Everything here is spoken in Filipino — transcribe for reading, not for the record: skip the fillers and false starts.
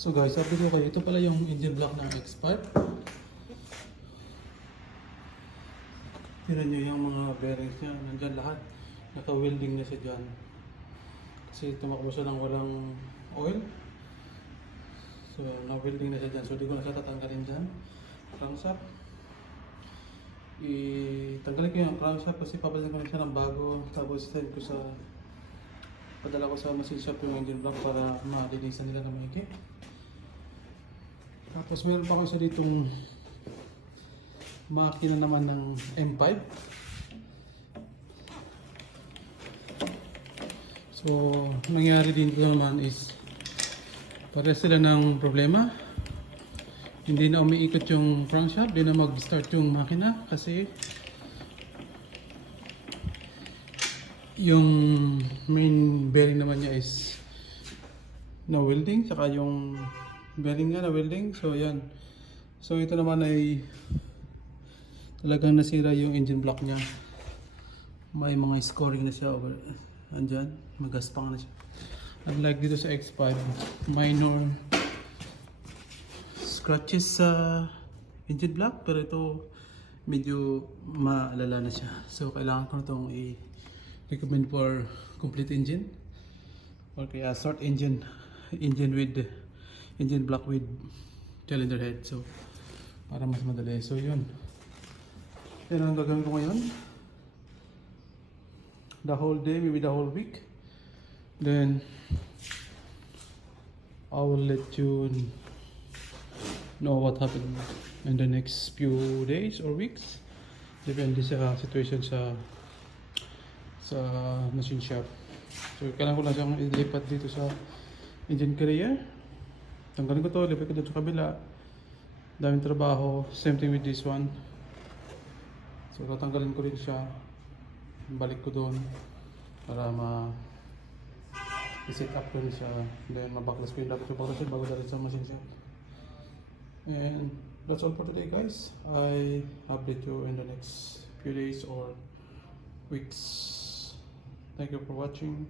So guys, sabi ko kayo, ito pala yung engine block ng X5. Tignan nyo yung mga bearings niya, nandyan lahat. Naka-welding na siya dyan. Kasi tumakbo siya ng walang oil. So na-welding na siya dyan. So di ko na siya tatanggalin dyan. Crankshaft. Tanggalin ko yung crankshaft kasi papalitan ko na siya ng bago. Tapos send ko sa padala ko sa machine shop yung engine block para malinisan nila na maigi. Tapos meron pa ko isa ditong makina naman ng M5. So nangyari din ko naman is pare sila ng problema. Hindi na umiikot yung crankshaft, hindi na mag-start yung makina kasi yung main bearing naman niya is na welding, saka yung bearing nga na welding. So yan. So ito naman ay talagang nasira yung engine block niya. May mga scoring na siya over andyan, magaspang na siya. Unlike dito sa X5, minor scratches sa engine block, pero ito medyo maalala na siya. So kailangan ko na itong i-recommend for complete engine or kaya short engine with engine block with cylinder head. So para mas madali. So yun ang gagawin ko ngayon, the whole day, maybe the whole week. Then I will let you know what happened in the next few days or weeks, depende sa situation sa machine shop. So kailangan ko lang siyang ilipat dito sa engine carrier. Tanggalin ko to, lipat ko dito sa kabila. Daming trabaho. Same thing with this one. So tatanggalin ko rin siya, balik ko doon para i-set up ko rin siya, then mabaklas ko yung dapat yung baklas bago dali sa machine shop. And that's all for today guys. I update you in the next few days or weeks. Thank you for watching.